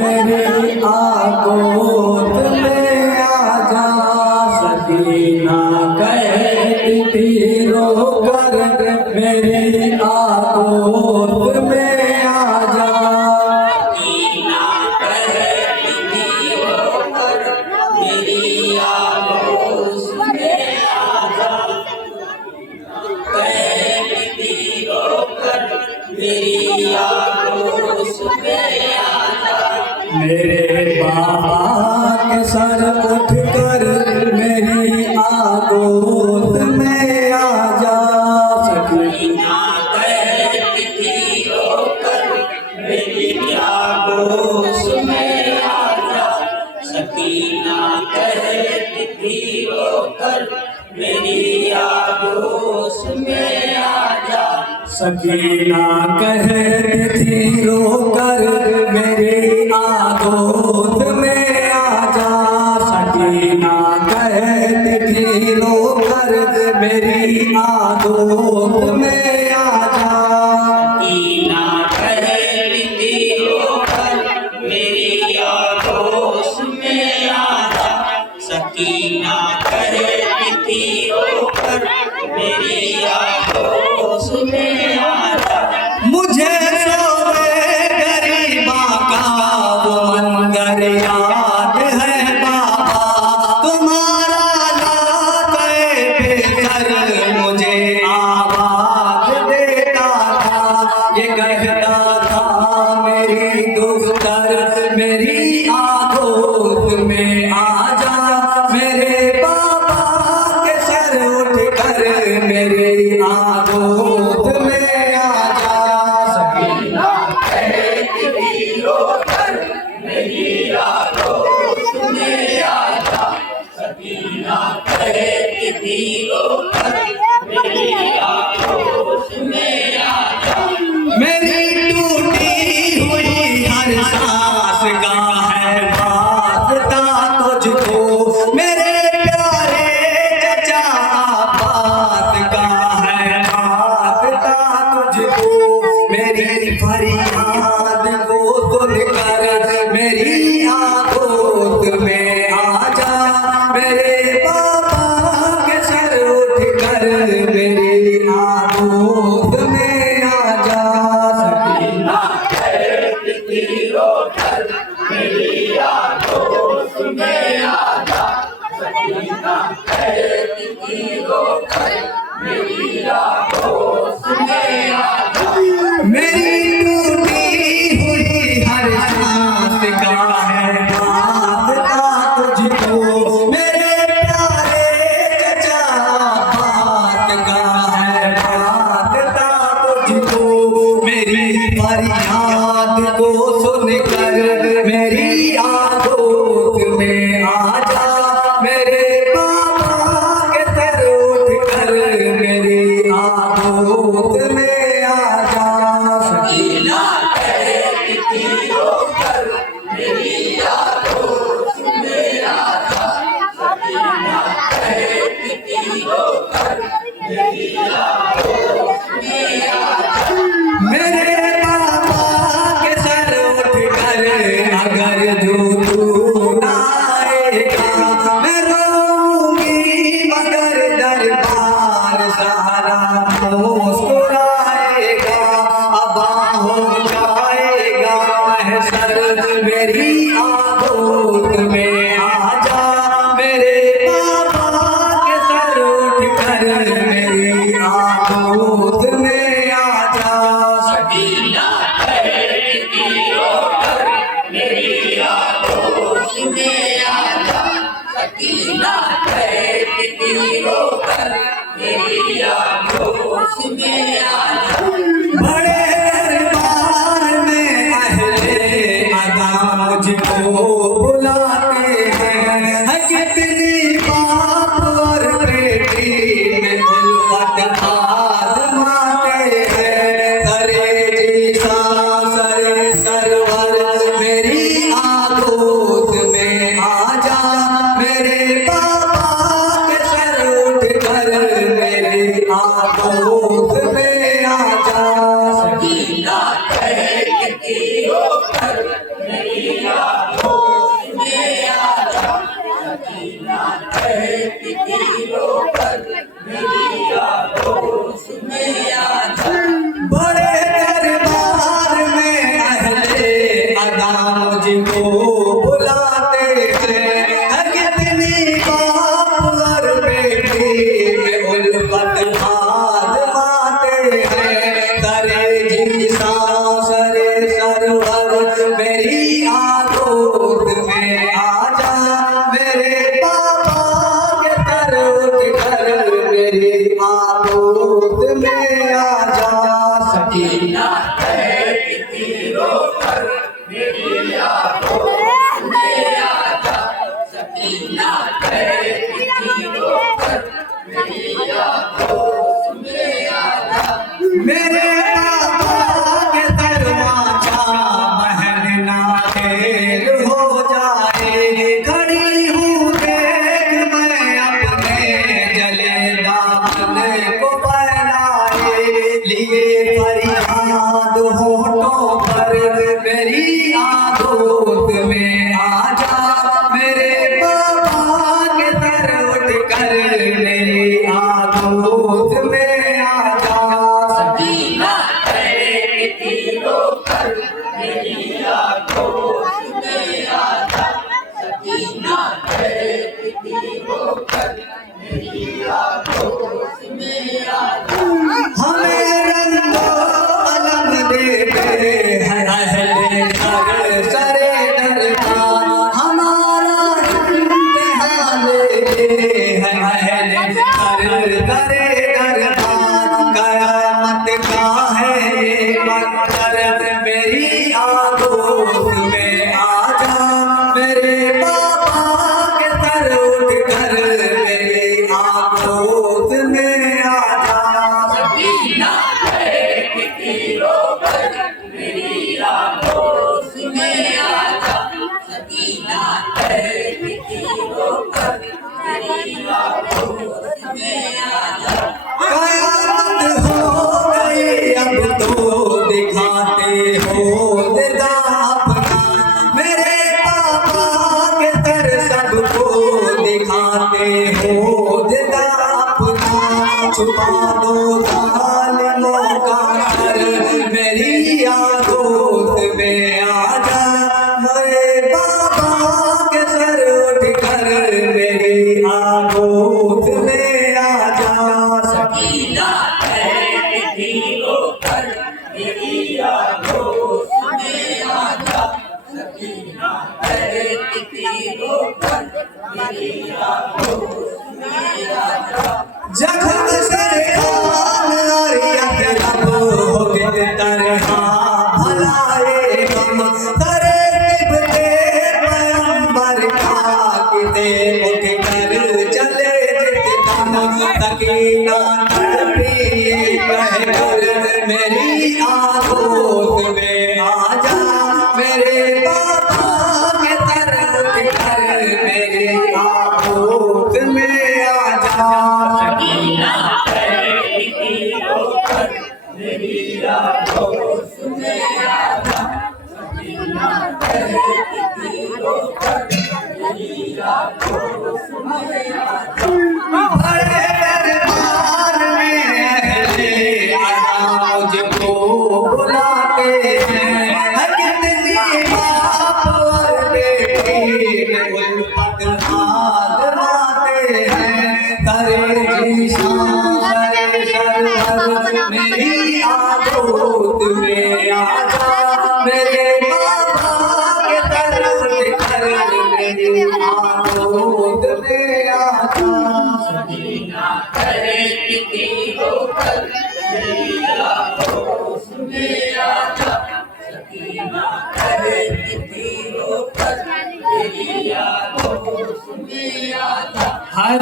मेरी आगोद में आजा। सकीना कहती थी रोकर मेरी आगोद में आजा। सकीना कहती थी रोकर मेरी आगोद में आजा। कहती थी रोकर मेरी आगोद में आजा। मेरे बाबा के सर उठ कर मेरी आगोद में आजा। सकीना कहती थी रोकर मेरी आगोद में आजा। सकीना कहती थी रोकर मेरी आगोद में आजा। सकीना कहती थी रोकर मेरी आगोद में आजा। सकीना कहती थी रोकर मेरी आगोद में आजा। सकीना कहती थी रोकर मेरी आगोद में आजा। सकीना कहती थी रोकर मेरी आगोद में आजा। मुझे सोए गरीबा का वो मंदिर याद है बाबा। तुम्हारा लाते बेसर मुझे आवाज देता था। ये कहता था मेरी दुख्तर मेरी आगोद में आजा। मेरे बाबा के सर उठ कर मेरी आगोद में आजा। सकीना कहती थी रोकर मेरी आगोद में आजा। सकीना कहती थी रोकर मेरी आगोद में आजा। मेरी टूटी हुई हर सांस का है वास्ता तुझको। मेरे प्यारे चचा आबाद का है वास्ता तुझको। मेरी फरियाद को सुनकर मेरी आगोद में आजा। मेरे बाबा के सर उठ कर मेरी आगोद में आजा। सकीना कहती थी रोकर मेरी आगोद में आजा। सकीना कहती थी रोकर मेरी आगोद में आजा। मेरी टूटी हुई हर सांस का है वास्ता तुझको। मेरे प्यारे चचा बात का है वास्ता तुझको। मेरी फरियाद को सुनकर मेरी आगोद में आजा। मेरे बाबा के सर उठ कर मेरी आगोद में आजा। सकीना कहती थी रोकर मेरी आगोद में आजा। सकीना कहती थी रोकर मेरी आगोद में आजा। मेरे बाबा के सर उठ कर अगर जो तू ना आएगा मैं रोऊंगी मगर दरबार सारा मुस्कुराएगा। अबा हो जाएगा महशर मेरी आगोद में आजा। मेरे बाबा के सर उठ कर मेरी आगोद में आजा। सकीना कहती थी रोकर मेरी आगोद में आजा। सकीना कहती थी रोकर मेरी आगोद में आजा। बड़े दरबार में अहले अदा मुझको बुलाते हैं। कितनी बाप और बेटी में उल्फत आजमाते हैं। सरे जी सरे सरवर मेरी आगोद में आजा। मेरे बाबा के सर उठ कर मेरी आगोद में आजा। अदा मुझको बुलाते हैं कितनी बाप और बेटी में उल्फत आजमाते हैं करे जी सरे सरवर मेरी आगोद में आजा मेरे पापा के तर उठ कर मेरी आगोद में आजा सकीना कहती रो कर मेरी आंखों में आजा सकीना कहती रो कर मेरी आंखों में आजा मेरे पापा के दरवाजा महल नाखेल हो जाए खड़ी हूँ देख मैं अपने जले दामन को फैलाए लिए फरियाद होठों पर मेरी आगोद में आजा मेरे पापा के दर उठ कर मेरी आगोद में आजा सकीना कहती रो कर मेरी आंखों में आजा सकीना कहती रो कर मेरी आंखों में आजा हमें रंगो अलग देते हैं अहले सरे डरता हमारा इम्तिहान लेते हैं अहले सरे डरता कयामत का है ये मंजर मेरी आगोद में आजा मेरे पापा के सर उठ कर मेरी आगोद में आजा सकीना कहती रो कर मेरी आंखों में आजा सकीना कहती रो कर मेरी आंखों में आजा कयामत हो गई अब तो दिखाते हो दिदा अपना मेरे पापा के तर सबको दिखाते हो दिदा अपना छुपा दो जालिमों का सर मेरी आगोद में आजा मेरे पापा के सर उठ कर मेरी आगोद में आजा सकीना कहती रो कर मेरी आंखों में आजा सकीना कहती रो कर मेरी आंखों में आजा जख्म सरखान आरियत रब हो के तरहा भलाए गम करे तिबते पैगंबर का किते उठ कर चले जित दम सकीना तड़पी कह कर मेरी आगोद में आजा मेरे पापा के तर उठ कर मेरी आगोद में आजा सकीना कहती रो कर मेरी आंखों में आजा सकीना कहती रो कर मेरी आंखों में आजा बड़े दरबार में अहले अदा मुझको बुलाते हैं कितनी बाप और बेटी में उल्फत आजमाते हैं करे जी सरे सरवर मेरी आगोद में आजा मेरे पापा के तर उठ कर मेरी आगोद में आजा सकीना कहती रो कर मेरी आंखों में आजा सकीना कहती रो कर मेरी आंखों में आजा हाय